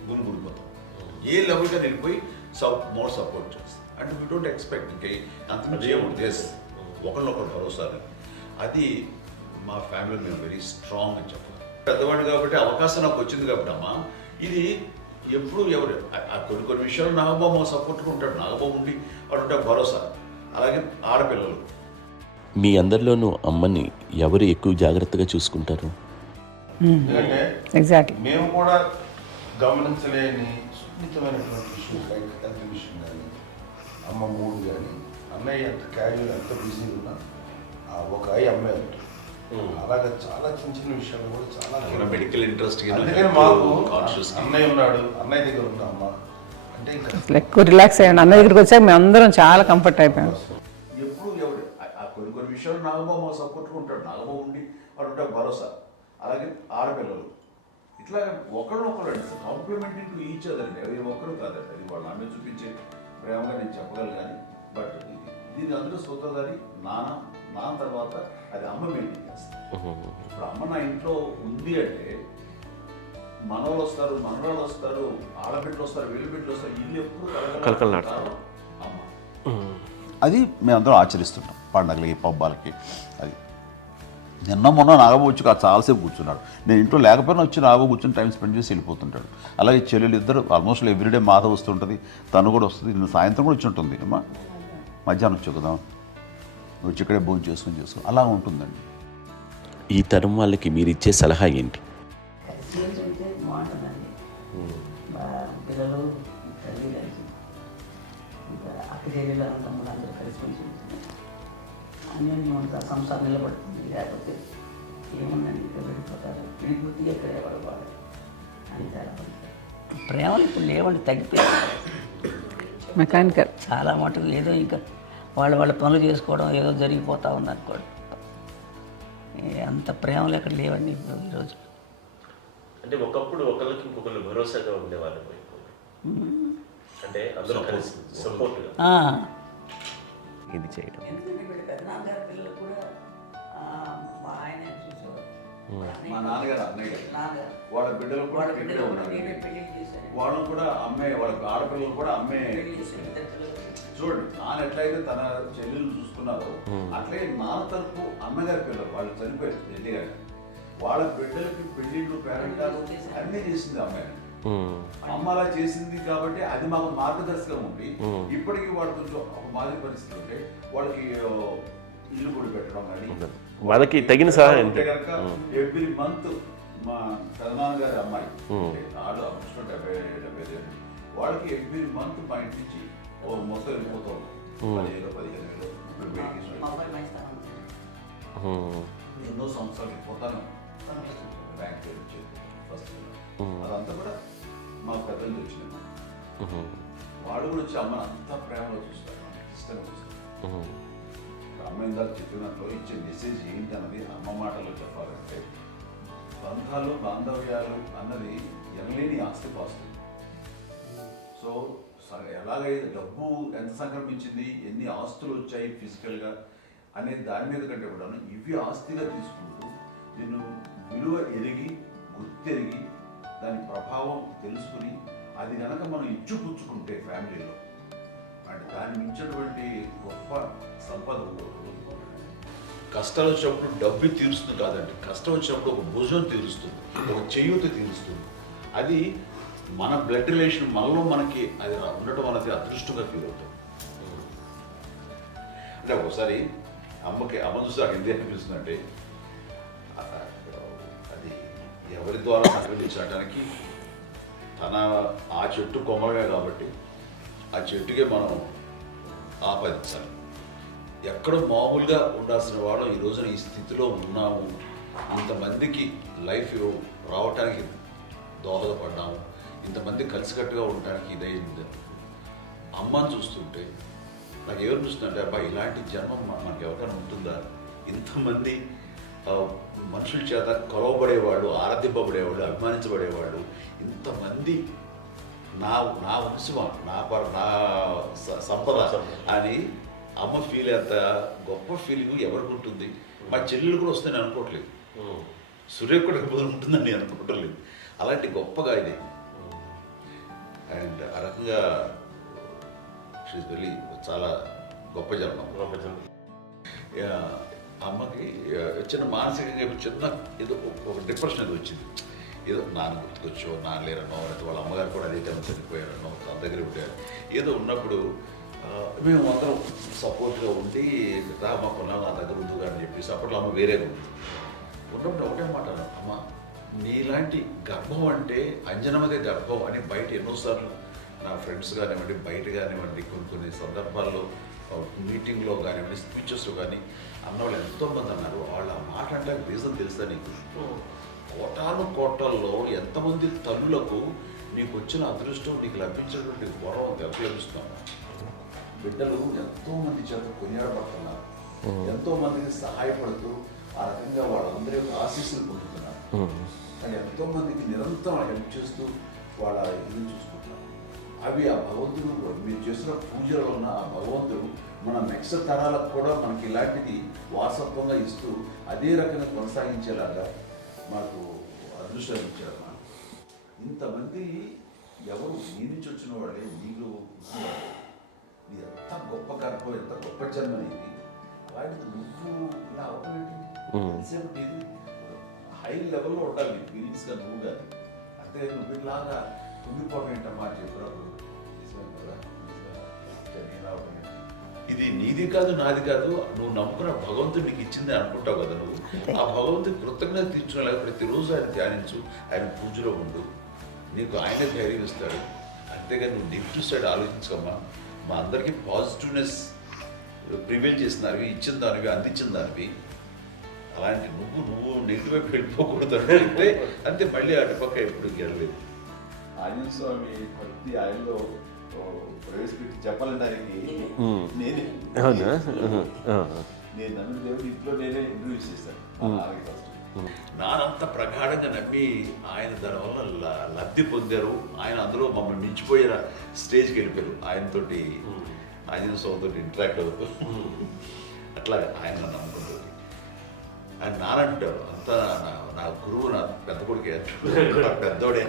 గుమిగూడిపోతాం. ఏ లెవెల్గా వెళ్ళిపోయి మోర్ సపోర్ట్ చేస్తాం. అంటే వీ డోంట్ ఎక్స్పెక్ట్ ఇంకా అంతమంది ఏముంటుంది, ఒకరినొకరు భరోసా. అది మా ఫ్యామిలీ మేము వెరీ స్ట్రాంగ్ అని చెప్పాలి. పెద్దవాడిని కాబట్టి అవకాశం నాకు వచ్చింది కాబట్టి అమ్మ, ఇది ఎప్పుడు ఎవరు కొన్ని విషయాలు నాగబాబు సపోర్ట్గా ఉంటాడు, నాగబాబు ఉండి వాడు ఉంటే భరోసా. అలాగే ఆడపిల్లలు మీ అందరిలోనూ అమ్మని ఎవరు ఎక్కువ జాగ్రత్తగా చూసుకుంటారు? ఎందుకంటే ఎగ్జాక్ట్లీ మేము కూడా గమనించలేని సున్నితమైనటువంటి విషయం, లైక్ హెల్త్ విషయం కానీ, అమ్మ మూడు కానీ, అన్నయ్య ఎంత క్యాజువల్ ఎంత బిజీ ఉన్నా ఒక అమ్మే ఉంటుంది. అలాగే చాలా చిన్న చిన్న విషయాలు కూడా చాలా మెడికల్ ఇంట్రెస్ట్. అందుకని మాకు అన్నయ్య ఉన్నాడు, అన్నయ్య దగ్గర ఉన్న అమ్మ అంటే ఇంకా ఎక్కువ రిలాక్స్ అయ్యాను. అన్న దగ్గరికి వచ్చాక మేము అందరం చాలా కంఫర్ట్ అయిపోయాం. ఎప్పుడు ఎవరు కొన్ని విషయాలు నాగబాబు సపోర్ట్గా ఉంటాడు, నాగబాబు ఉండి వాడు ఉంటే భరోసా. అలాగే ఆడపిల్లలు ఇట్లా ఒకరినొకరు అండి కాంప్లిమెంటింగ్ టు ఈచ్ అదర్ అండి. అది ఒక్కరు కాదండి, అది వాళ్ళ ఆమె చూపించే ప్రేమగా నేను చెప్పగలను. కానీ బట్ దీని అందరూ సూత్రధారి నాన్న తర్వాత అది అమ్మ మెయింటైన్ చేస్తుంది. ఇప్పుడు అమ్మ నా ఇంట్లో ఉంది అంటే మనవాళ్ళు వస్తారు, మనవాళ్ళు వస్తారు, ఆడబిడ్డలు వస్తారు, వీళ్ళ బిడ్డలు వస్తారు, ఇల్లు ఎప్పుడు కలకలాడతారు అమ్మ. అది మేమందరం ఆచరిస్తుంటాం పండగలకి, పబ్బాలకి. అది నిన్న మొన్న నాగబాబు వచ్చి చాలాసేపు కూర్చున్నాడు. నేను ఇంట్లో లేకపోయినా వచ్చి నాగబాబు కూర్చొని టైం స్పెండ్ చేసి వెళ్ళిపోతుంటాడు. అలాగే చెల్లెలు ఇద్దరు ఆల్మోస్ట్ ఎవ్రీడే మాత వస్తుంటుంది, తను కూడా వస్తుంది. నిన్న సాయంత్రం కూడా వచ్చి ఉంటుంది అమ్మా, మధ్యాహ్నం వచ్చి కదా వచ్చి ఇక్కడే భోజనం చేసుకుని అలా ఉంటుందండి. ఈ తరం వాళ్ళకి మీరు ఇచ్చే సలహా ఏంటి? ఎక్స్చేంజ్ ఉంటే బాగుంటుందండి. పిల్లలు తల్లి కలిసి ఇంకా అక్క చెల్లెలు తమ్ముడు అందరూ కలిసిమెలిసి ఉంటుంది. అన్నీ ఉంటుంది, సంసారం నిలబడుతుంది. లేకపోతే ఏముందండి, ఇక్కడ వెళ్ళిపోతారు, విడిపోతే ఎక్కడే పడవాలి అని తేడా. ప్రేమలు ఇప్పుడు లేవండి, తగ్గిపోయాయి. మెకానికల్ చాలా మటుకు ఏదో ఇంకా వాళ్ళ పనులు చేసుకోవడం ఏదో జరిగిపోతూ ఉంది అనుకోండి. అంత ప్రేమలు ఎక్కడ లేవండి ఇప్పుడు ఈరోజు. అంటే ఒకప్పుడు ఒకళ్ళకి ఇంకొకళ్ళు భరోసాగా ఉండేవాళ్ళు, అంటే అందరూ కలిసి సపోర్ట్గా ఇది చేయడం. ఎందుకంటే వీళ్ళ పెద్దనాన్నగారి పిల్లలు కూడా మా ఆయన చూసేవారు. మా నాన్నగారు అన్నయ్య గారు నాన్నగారు వాళ్ళ బిడ్డలు కూడా వాళ్ళ ఇక్కడే బిడ్డలు కూడా ఉన్నారు. నేనే పెళ్లి చేశాను. వాళ్ళని కూడా అమ్మే, వాళ్ళ ఆడపిల్లలు కూడా అమ్మే. పెళ్లి చేశాను, ఇద్దరు పిల్లలు. చూడండి, నాన్న ఎట్లయితే తన చెల్లెలు చూసుకున్నారో అట్లే నాన్న తరపు అమ్మగారి పిల్లలు వాళ్ళు చనిపోయారు చెల్లి గారు, వాళ్ళ బిడ్డలకి పెళ్లిళ్ళు, పేరెంటాలు అన్నీ చేసింది అమ్మాయి. అమ్మ అలా చేసింది కాబట్టి అది మాకు మార్గదర్శకం ఉంది. ఇప్పటికీ వాళ్ళు కొంచెం ఒక మాదిరి పరిస్థితి ఉంటే వాళ్ళకి ఇల్లు కూడా పెట్టడం కానీ వాళ్ళకి తగిన సహాయం కనుక ఎవ్రీ మంత్ మా పెదనాన్న గారి అమ్మాయి వాళ్ళు ఆల్మోస్ట్ 70 వాళ్ళకి ఎవ్రీ మంత్ మా ఇంటి నుంచి మొత్తం వెళ్ళిపోతాం 10,000-15,000 మా అబ్బాయి మైస్తాను ఎన్నో సంవత్సరాలు పోతాను బ్యాంక్ ఫస్ట్. అదంతా కూడా మా పెద్దలు వచ్చింది. వాళ్ళు కూడా వచ్చి అమ్మని అంతా ప్రేమలో చూస్తారు, ఇష్టంగా చూస్తారు. అమ్మ ఇందాక చెప్పినట్లు ఇచ్చే మెసేజ్ ఏంటి అన్నది అమ్మ మాటల్లో చెప్పాలంటే, బంధాలు బాంధవ్యాలు అన్నది ఎనలేని ఆస్తిపాస్తులు. సో ఎలాగైతే డబ్బు ఎంత సంక్రమించింది, ఎన్ని ఆస్తులు వచ్చాయి ఫిజికల్గా అనే దాని మీద కంటే కూడా ఇవి ఆస్తిగా తీసుకుంటూ దీన్ని విలువ ఎరిగి, గుర్తెరిగి, దాని ప్రభావం తెలుసుకుని అది కనుక మనం ఇచ్చిపుచ్చుకుంటే ఫ్యామిలీలో అంటే దాన్ని మించినటువంటి గొప్ప సంపద. కష్టాలు వచ్చినప్పుడు డబ్బు తీరుస్తుంది కాదండి, కష్టం వచ్చినప్పుడు ఒక భుజం తీరుస్తుంది, ఒక చేయూత తీరుస్తుంది. అది మన బ్లడ్ రిలేషన్ మనలో మనకి అది ఉండటం అనేది అదృష్టంగా ఫీల్ అవుతాం. అంటే ఒకసారి అమ్మ చూసి నాకు ఎందుకు అనిపిస్తుంది అంటే, అది ఎవరి ద్వారా సంక్రమించడానికి తన ఆ చెట్టు కొమ్మగా కాబట్టి ఆ చెట్టుకే మనం ఆపాదించాలి. ఎక్కడో మామూలుగా ఉండాల్సిన వాళ్ళం ఈ రోజున ఈ స్థితిలో ఉన్నాము, ఇంతమందికి లైఫ్ రావటానికి దోహదపడ్డాము, ఇంతమంది కలిసికట్టుగా ఉండడానికి ఇదైంది. అమ్మని చూస్తుంటే నాకు ఎవరు చూస్తుంటే అబ్బా ఇలాంటి జన్మం మనకు ఎవరికైనా ఉంటుందా, ఇంతమంది మనుషుల చేత కొలవబడేవాడు, ఆరాధింపబడేవాడు, అభిమానించబడేవాడు, ఇంతమంది నా వంశమా, నా సంపద అని అమ్మ ఫీల్ అంత గొప్ప ఫీలింగ్ ఎవరికి ఉంటుంది. మా చెల్లెలు కూడా వస్తుందని అనుకోవట్లేదు, సూర్య కూడా ఉంటుందని నేను అనుకోవట్లేదు. అలాంటి గొప్పగా ఇది. అండ్ ఆ రకంగా షీఈస్ వెరీ చాలా గొప్ప జన్మం. అమ్మకి చిన్న మానసికంగా చిన్న ఏదో ఒక డిప్రెషన్ అది వచ్చింది. ఏదో నాన్న గుర్తుకొచ్చో, నాన్న లేరనో, లేకపోతే వాళ్ళ అమ్మగారు కూడా అదే టైం చనిపోయారనో, తన దగ్గర ఉంటారు ఏదో ఉన్నప్పుడు మేము అందరం సపోర్ట్గా ఉండి మాకు నా దగ్గర ఉందిగా అని చెప్పేసి అప్పట్లో అమ్మ వేరేగా ఉంది. ఉన్నప్పుడు ఒకటే మాట అమ్మ నీలాంటి గర్భం అంటే అంజనమదే గర్భం అని బయట ఎన్నోసార్లు నా ఫ్రెండ్స్ కానివ్వండి, బయట కానివ్వండి, కొన్ని సందర్భాల్లో మీటింగ్లో కానివ్వండి, స్పీచెస్లో కానీ అన్నవాళ్ళు ఎంతోమంది అన్నారు. వాళ్ళ మాట అంటే రీజన్ తెలుసా నీకు? కోటాను కోటల్లో ఎంతమంది తల్లులకు నీకు వచ్చిన అదృష్టం, నీకు లభించినటువంటి వరం లభిస్తున్నాను. బిడ్డలు ఎంతోమంది చేత కొనియాడబడుతున్నారు, ఎంతోమందికి సహాయపడుతూ ఆ రకంగా వాళ్ళందరి యొక్క ఆశీస్సులు పొందుతున్నారు. కానీ ఎంతోమందికి నిరంతరం హెల్ప్ చేస్తూ వాళ్ళ ఇది చూసుకుంటున్నారు. అవి ఆ భగవంతుడు మీరు చేసిన పూజలో ఉన్న ఆ భగవంతుడు మన నెక్స్ట్ తరాలకు కూడా మనకి ఇలాంటిది వారసత్వంగా ఇస్తూ అదే రకంగా కొనసాగించేలాగా మాకు అదృష్టాన్ని ఇచ్చారు. ఇంతమంది ఎవరు నీ నుంచి వచ్చిన వాళ్ళే, నీకు నీ ఎంత గొప్ప గర్భం, ఎంత గొప్ప జన్మ నీది. వాటికి నువ్వు ఇలా అవటమేంటి? నీది హై లెవెల్లో ఉండాలి నీ ఫీలింగ్స్గా నువ్వు కానీ. అంతే నువ్వు ఇలాగా కుంగిపోవడం ఏంటమ్మా చెప్పినప్పుడు ఇది నీది కాదు, నాది కాదు, నువ్వు నమ్ముకున్న భగవంతుడు నీకు ఇచ్చింది అనుకుంటావు కదా. నువ్వు ఆ భగవంతుడి కృతజ్ఞత తీర్చుకోలేక ప్రతిరోజు ఆయన ధ్యానించు, ఆయన పూజలో ఉండు, నీకు ఆయన ధైర్యం ఇస్తాడు. అంతేగాని నువ్వు నెగిటివ్ సైడ్ ఆలోచించకమ్మా. మా అందరికీ పాజిటివ్నెస్ ప్రివైల్ చేసిన దానివి, ఇచ్చిన దానివి, అందించిన దానివి. అలాంటి నువ్వు నెగిటివ్ వైపు వెళ్ళిపోకూడదు అంటే అంతే. మళ్ళీ అటుపక్క ఎప్పుడు గెలలేదు. ఆంజనేయ స్వామి భక్తి ఆయనలో ప్రవేశపెట్టి చెప్పాలడానికి నేను నమ్మిన దేవుడు ఇంట్లో నేనే ఇంట్రడ్యూస్ చేశాను. నానంత ప్రగాఢంగా నమ్మి ఆయన దానివల్ల లబ్ధి పొందారు. ఆయన అందులో మమ్మల్ని మించిపోయిన స్టేజ్కి వెళ్ళిపోయారు. ఆయనతోటి ఆంజనేయ స్వామితో ఇంటరాక్ట్ అవుతూ అట్లా ఆయన నమ్ముకుంటుంది. ఆయన నానంటారు అంతా నా గురువు, నా పెద్ద కొడుకు పెద్దోడే.